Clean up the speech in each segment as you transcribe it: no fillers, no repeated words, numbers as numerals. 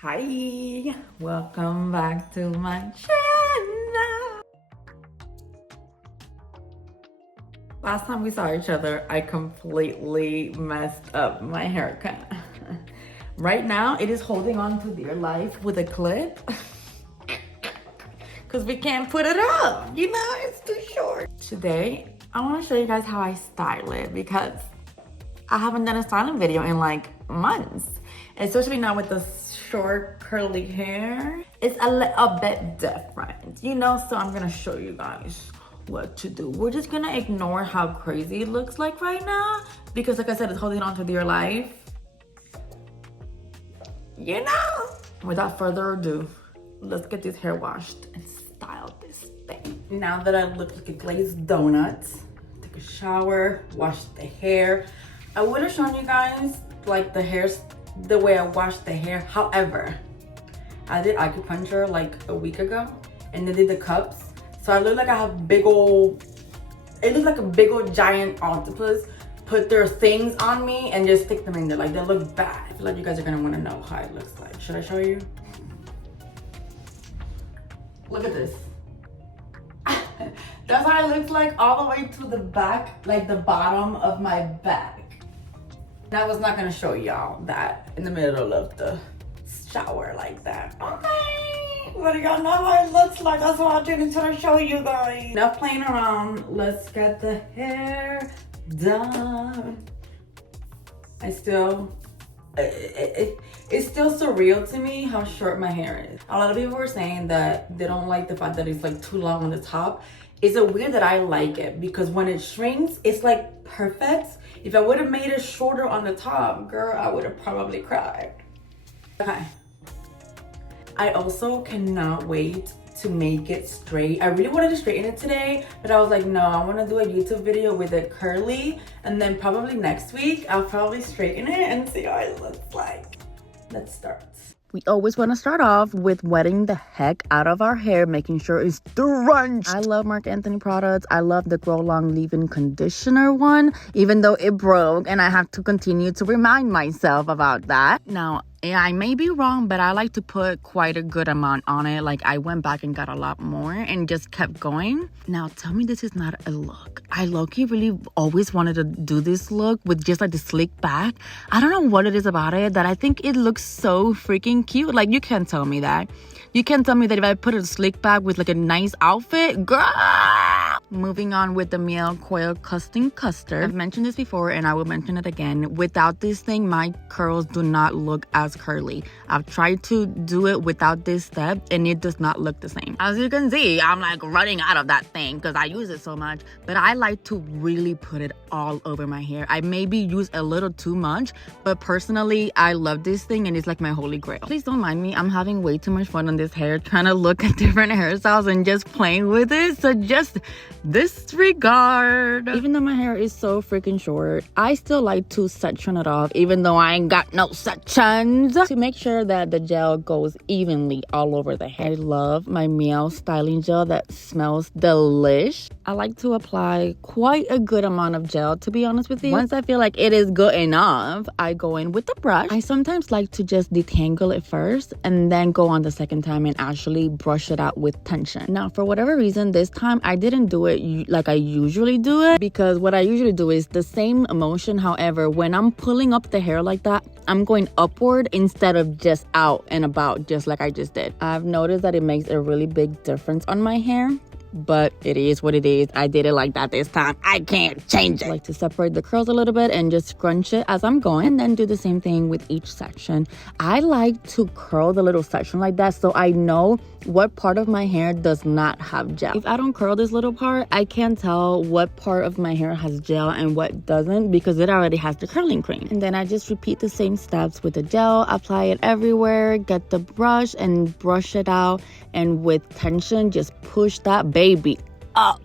Hi, welcome back to my channel. Last time we saw each other, I completely messed up my haircut. Right now, it is holding on to dear life with a clip because we can't put it up, you know, it's too short. Today, I want to show you guys how I style it because I haven't done a styling video in like months, especially now with the short curly hair. It's a bit different, you know, so I'm gonna show you guys what to do. We're just gonna ignore how crazy it looks like right now because like I said, it's holding on to dear life, you know. Without further ado, let's get this hair washed and style this thing. Now that I look like a glazed donut, take a shower, wash the hair. I would have shown you guys like the way I wash the hair. However, I did acupuncture like a week ago and then did the cups. So I look like I have big old, it looks like a big old giant octopus put their things on me and just stick them in there. Like they look bad. I feel like you guys are gonna wanna know how it looks like. Should I show you? Look at this. That's how it looks like all the way to the back, like the bottom of my back. I was not gonna show y'all that in the middle of the shower like that. Okay, but y'all know how it looks like. That's why I didn't try to show you guys. Enough playing around. Let's get the hair done. It's still surreal to me how short my hair is. A lot of people were saying that they don't like the fact that it's like too long on the top. It's so weird that I like it because when it shrinks, it's like perfect. If I would have made it shorter on the top, girl, I would have probably cried. Okay. I also cannot wait to make it straight. I really wanted to straighten it today, but I was like, no, I want to do a YouTube video with it curly, and then probably next week, I'll probably straighten it and see how it looks like. Let's start. We always want to start off with wetting the heck out of our hair, making sure it's drenched. I love Marc Anthony products. I love the Grow Long Leave-In Conditioner one, even though it broke, and I have to continue to remind myself about that. Now, I may be wrong, but I like to put quite a good amount on it. Like I went back and got a lot more and just kept going. Now, tell me this is not a look. I low-key really always wanted to do this look with just like the slick back. I don't know what it is about it that I think it looks so freaking cute. Like you can't tell me that. You can't tell me that if I put a slick back with like a nice outfit, girl. Moving on with the Miel Coil Custom Custard. I've mentioned this before and I will mention it again. Without this thing, my curls do not look as curly. I've tried to do it without this step and it does not look the same. As you can see, I'm like running out of that thing because I use it so much. But I like to really put it all over my hair. I maybe use a little too much, but personally, I love this thing and it's like my holy grail. Please don't mind me. I'm having way too much fun on this hair, trying to look at different hairstyles and just playing with it. So just disregard. Even though my hair is so freaking short, I still like to section it off, even though I ain't got no sections, to make sure that the gel goes evenly all over the hair. I love my Miel styling gel that smells delish. I like to apply quite a good amount of gel, to be honest with you. Once I feel like it is good enough, I go in with the brush. I sometimes like to just detangle it first and then go on the second time and actually brush it out with tension. Now, for whatever reason, this time I didn't do it like I usually do it, because what I usually do is the same motion. However, when I'm pulling up the hair like that, I'm going upward instead of just out and about, just like I just did. I've noticed that it makes a really big difference on my hair, but it is what it is. I did it like that this time. I can't change it. I like to separate the curls a little bit and just scrunch it as I'm going, and then do the same thing with each section. I like to curl the little section like that so I know what part of my hair does not have gel. If I don't curl this little part, I can't tell what part of my hair has gel and what doesn't because it already has the curling cream. And then I just repeat the same steps with the gel, apply it everywhere, get the brush and brush it out, and with tension, just push that baby up.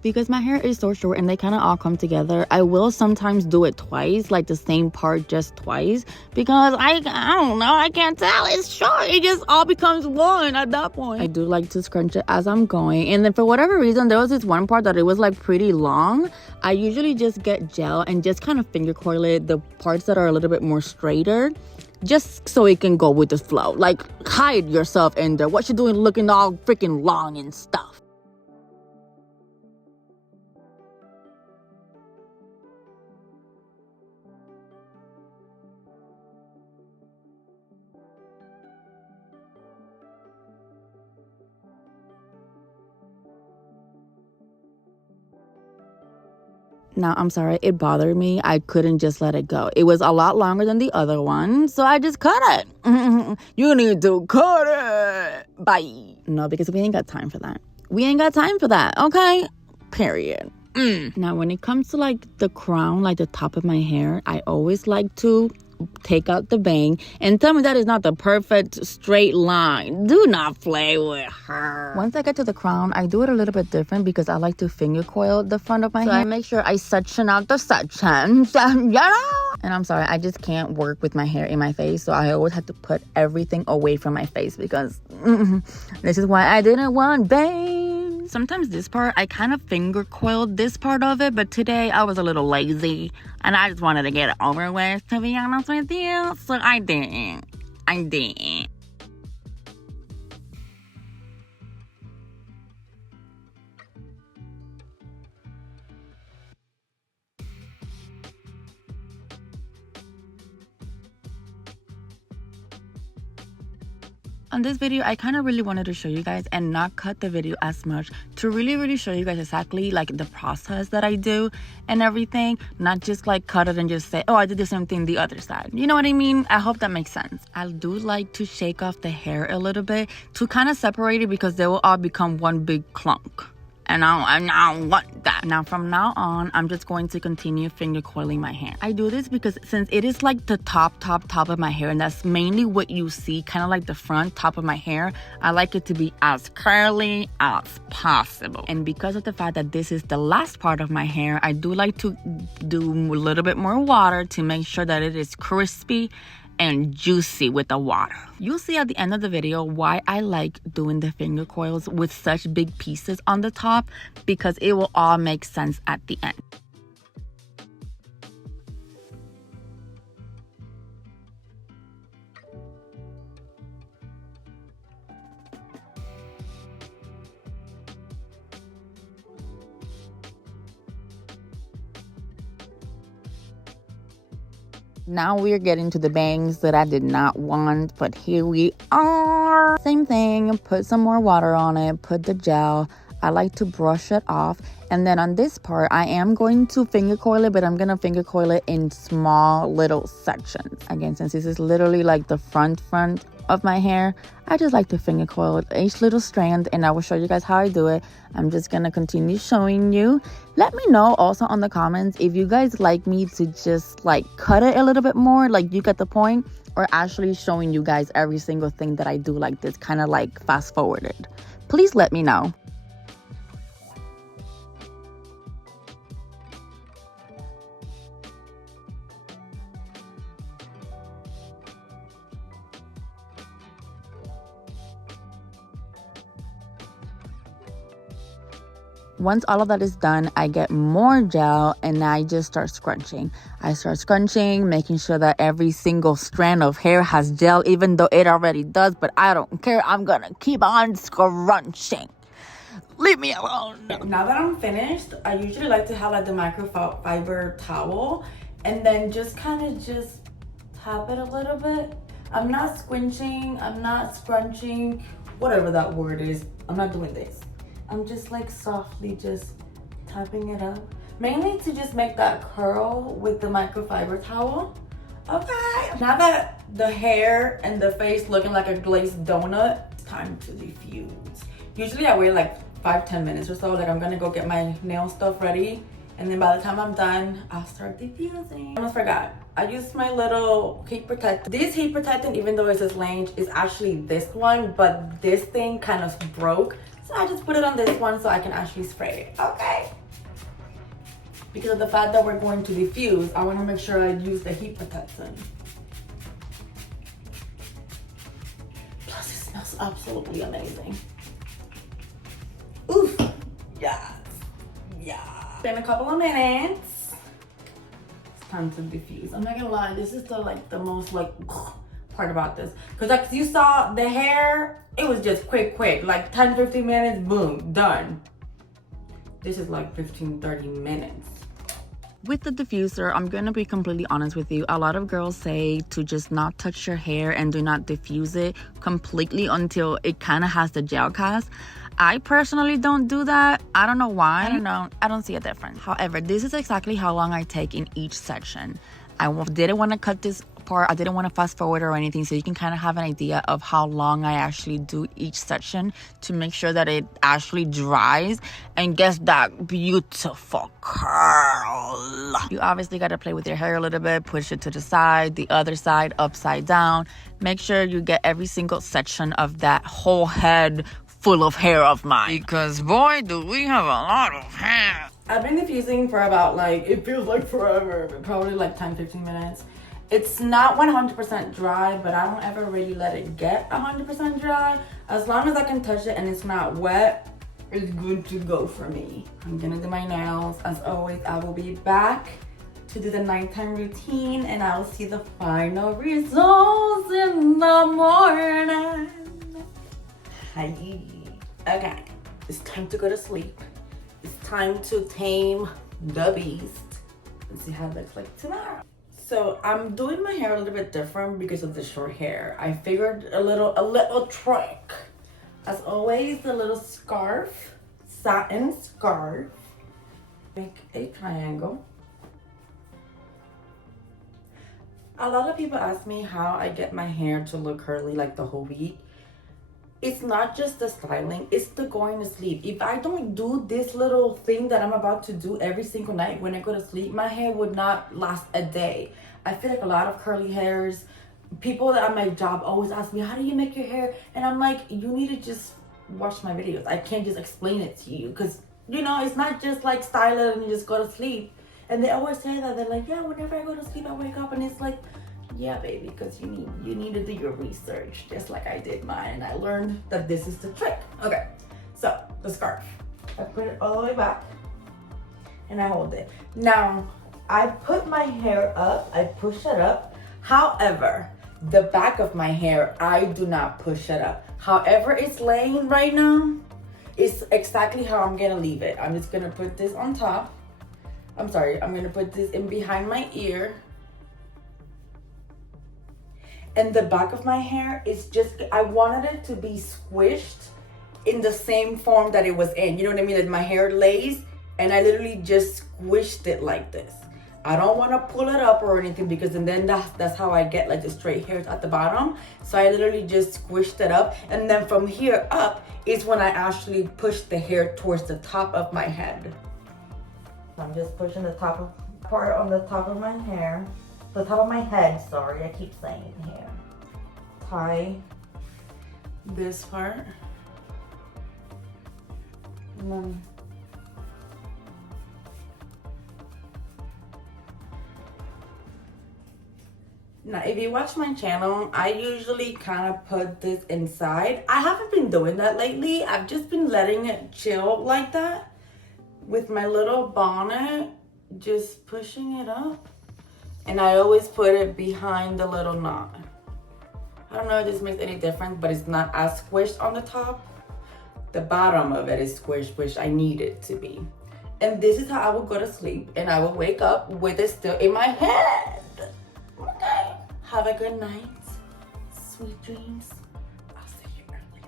Because my hair is so short and they kind of all come together, I will sometimes do it twice, like the same part just twice, because I don't know, I can't tell, it's short, it just all becomes one at that point. I do like to scrunch it as I'm going, and then for whatever reason there was this one part that it was like pretty long. I usually just get gel and just kind of finger coil it, the parts that are a little bit more straighter, just so it can go with the flow. Like, hide yourself in there, what you doing looking all freaking long and stuff. Now, I'm sorry, it bothered me. I couldn't just let it go. It was a lot longer than the other one, so I just cut it. You need to cut it. Bye. No, because we ain't got time for that. We ain't got time for that, okay? Period. Now, when it comes to, like, the crown, like the top of my hair, I always like to take out the bang and tell me that is not the perfect straight line. Do not play with her. Once I get to the crown, I do it a little bit different because I like to finger coil the front of my hair. I make sure I section out the sections, you know? And I'm sorry, I just can't work with my hair in my face, so I always have to put everything away from my face because this is why I didn't want bangs. Sometimes this part, I kind of finger coiled this part of it, but today I was a little lazy and I just wanted to get it over with, to be honest with you, so I didn't. On this video, I kind of really wanted to show you guys and not cut the video as much to really show you guys exactly like the process that I do and everything, not just like cut it and just say, oh, I did the same thing the other side. You know what I mean? I hope that makes sense. I do like to shake off the hair a little bit to kind of separate it because they will all become one big clunk. And I don't want that. Now, from now on, I'm just going to continue finger coiling my hair. I do this because since it is like the top of my hair, and that's mainly what you see, kind of like the front top of my hair, I like it to be as curly as possible. And because of the fact that this is the last part of my hair, I do like to do a little bit more water to make sure that it is crispy and juicy with the water. You'll see at the end of the video why I like doing the finger coils with such big pieces on the top, because it will all make sense at the end. Now we're getting to the bangs that I did not want, but here we are. Same thing, put some more water on it, put the gel. I like to brush it off. And then on this part, I am going to finger coil it, but I'm going to finger coil it in small little sections. Again, since this is literally like the front of my hair, I just like to finger coil each little strand, and I will show you guys how I do it. I'm just gonna continue showing you. Let me know also on the comments if you guys like me to just like cut it a little bit more, like you get the point, or actually showing you guys every single thing that I do like this, kind of like fast forwarded. Please let me know. Once all of that is done, I get more gel and I just start scrunching. I start scrunching, making sure that every single strand of hair has gel, even though it already does, but I don't care. I'm gonna keep on scrunching. Leave me alone. Now that I'm finished, I usually like to have like the microfiber towel and then just kind of just tap it a little bit. I'm not squinching, I'm not scrunching, whatever that word is. I'm not doing this. I'm just like softly just tapping it up. Mainly to just make that curl with the microfiber towel. Okay. Now that the hair and the face looking like a glazed donut, it's time to diffuse. Usually I wait like 5-10 minutes or so. Like I'm gonna go get my nail stuff ready. And then by the time I'm done, I'll start diffusing. I almost forgot. I used my little heat protectant. This heat protectant, even though it says Lange, is actually this one, but this thing kind of broke. So I just put it on this one so I can actually spray it, okay? Because of the fact that we're going to diffuse, I want to make sure I use the heat protection. Plus, it smells absolutely amazing. Oof, yes, yeah. In a couple of minutes, it's time to diffuse. I'm not gonna lie, this is the most part about this. Because like you saw the hair, it was just quick, like 10-15 minutes, boom, done. This is like 15-30 minutes. With the diffuser, I'm gonna be completely honest with you. A lot of girls say to just not touch your hair and do not diffuse it completely until it kind of has the gel cast. I personally don't do that. I don't know why. I don't know. I don't see a difference. However, this is exactly how long I take in each section. I didn't want to cut this part. I didn't want to fast forward or anything, so you can kind of have an idea of how long I actually do each section to make sure that it actually dries and gets that beautiful curl. You obviously got to play with your hair a little bit, push it to the side, the other side, upside down. Make sure you get every single section of that whole head full of hair of mine, because boy, do we have a lot of hair. I've been diffusing for about it feels like forever, but probably like 10-15 minutes. It's not 100% dry, but I don't ever really let it get 100% dry. As long as I can touch it and it's not wet, it's good to go for me. I'm gonna do my nails. As always, I will be back to do the nighttime routine and I'll see the final results in the morning. Okay, it's time to go to sleep. It's time to tame the beast and see how it looks like tomorrow. So I'm doing my hair a little bit different because of the short hair. I figured a little trick. As always, the little scarf, satin scarf. Make a triangle. A lot of people ask me how I get my hair to look curly like the whole week. It's not just the styling, it's the going to sleep. If I don't do this little thing that I'm about to do every single night when I go to sleep, my hair would not last a day. I feel like a lot of curly hairs, people at my job always ask me, how do you make your hair? And I'm like, you need to just watch my videos. I can't just explain it to you because, it's not just like style it and you just go to sleep. And they always say that. They're like, yeah, whenever I go to sleep, I wake up and it's like, yeah, baby, because you need to do your research just like I did mine, and I learned that this is the trick. Okay, so the scarf. I put it all the way back and I hold it. Now, I put my hair up, I push it up. However, the back of my hair, I do not push it up. However it's laying right now, it's exactly how I'm gonna leave it. I'm just gonna put this on top. I'm gonna put this in behind my ear. And the back of my hair is just, I wanted it to be squished in the same form that it was in. You know what I mean? That my hair lays, and I literally just squished it like this. I don't want to pull it up or anything because then that's how I get like the straight hairs at the bottom. So I literally just squished it up. And then from here up is when I actually push the hair towards the top of my head. So I'm just pushing the part on the top of my hair. The top of my head, sorry, I keep saying hair. Tie this part. And then now, if you watch my channel, I usually kind of put this inside. I haven't been doing that lately. I've just been letting it chill like that with my little bonnet, just pushing it up. And I always put it behind the little knot. I don't know if this makes any difference, but it's not as squished on the top. The bottom of it is squished, which I need it to be. And this is how I will go to sleep, and I will wake up with it still in my head. Okay. Have a good night. Sweet dreams. I'll see you early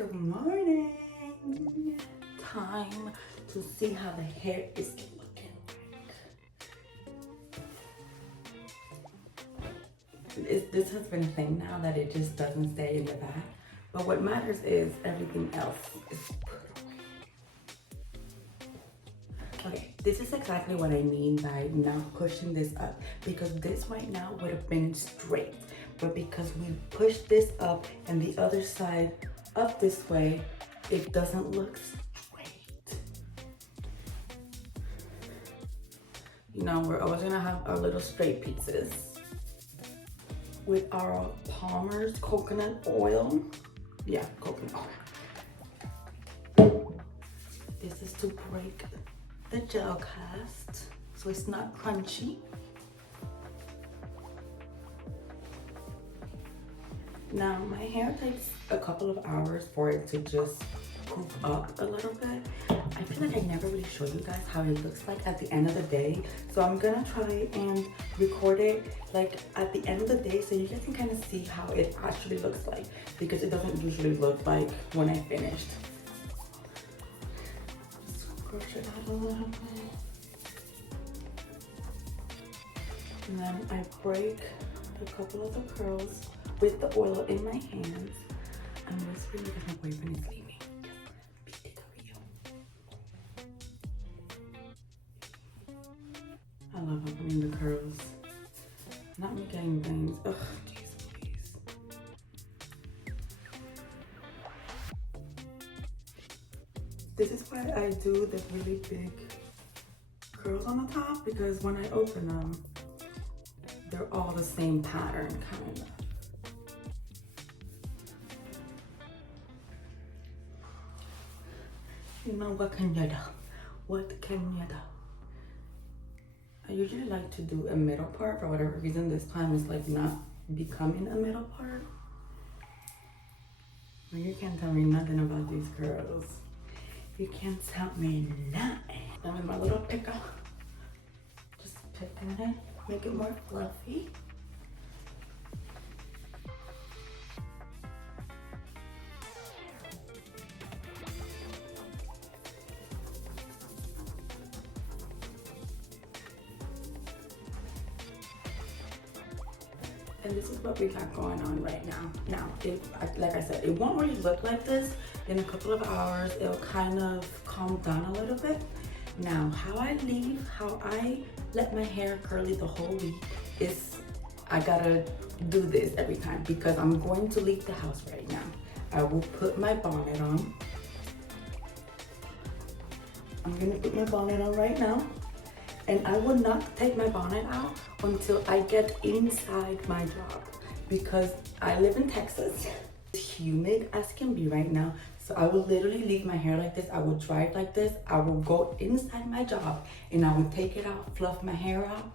in the morning. Good morning. Time to see how the hair is looking. This has been a thing now that it just doesn't stay in the back. But what matters is everything else is put away. Okay, this is exactly what I mean by not pushing this up, because this right now would have been straight. But because we pushed this up and the other side up this way, it doesn't look straight. You know, we're always gonna have our little straight pieces with our Palmer's coconut oil. Yeah, coconut oil. This is to break the gel cast so it's not crunchy. Now my hair takes a couple of hours for it to just poof up a little bit. I feel like I never really show you guys how it looks like at the end of the day. So I'm gonna try and record it like at the end of the day so you guys can kind of see how it actually looks like, because it doesn't usually look like when I finished. Scrunch it out a little bit. And then I break a couple of the curls with the oil in my hands. I'm whispering because my boyfriend is leaving. I love opening the curls. Not me getting bangs. Ugh, jeez, please. This is why I do the really big curls on the top, because when I open them, they're all the same pattern, kind of. You know, what can you do? What can you do? I usually like to do a middle part. For whatever reason, this time it's like not becoming a middle part. Well, you can't tell me nothing about these curls. You can't tell me nothing. I'm with my little picker. Just picking it, make it more fluffy. And this is what we got going on right now. Now, like I said, it won't really look like this. In a couple of hours, it'll kind of calm down a little bit. Now, how I let my hair curly the whole week is I gotta do this every time because I'm going to leave the house right now. I will put my bonnet on. I'm gonna put my bonnet on right now. And I will not take my bonnet out until I get inside my job, because I live in Texas. It's humid as can be right now. So I will literally leave my hair like this. I will dry it like this. I will go inside my job and I will take it out, fluff my hair out.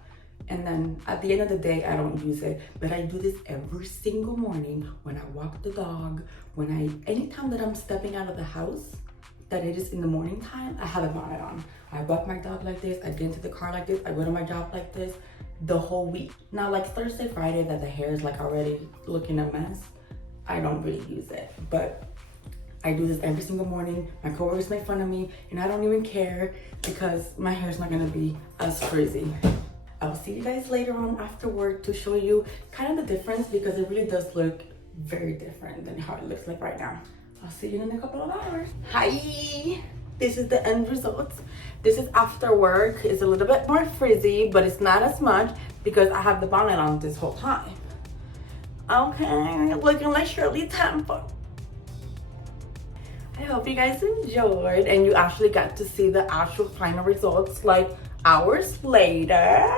And then at the end of the day, I don't use it. But I do this every single morning when I walk the dog, anytime that I'm stepping out of the house, that it is in the morning time, I have a bonnet on. I walk my dog like this, I get into the car like this, I go to my job like this the whole week. Now, like Thursday, Friday, that the hair is like already looking a mess, I don't really use it. But I do this every single morning. My coworkers make fun of me and I don't even care because my hair is not gonna be as frizzy. I'll see you guys later on after work to show you kind of the difference, because it really does look very different than how it looks like right now. I'll see you in a couple of hours. Hi, this is the end result. This is after work. It's a little bit more frizzy, but it's not as much because I have the bonnet on this whole time. Okay, looking like Shirley Temple. I hope you guys enjoyed and you actually got to see the actual final results like hours later.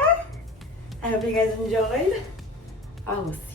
I hope you guys enjoyed. I will see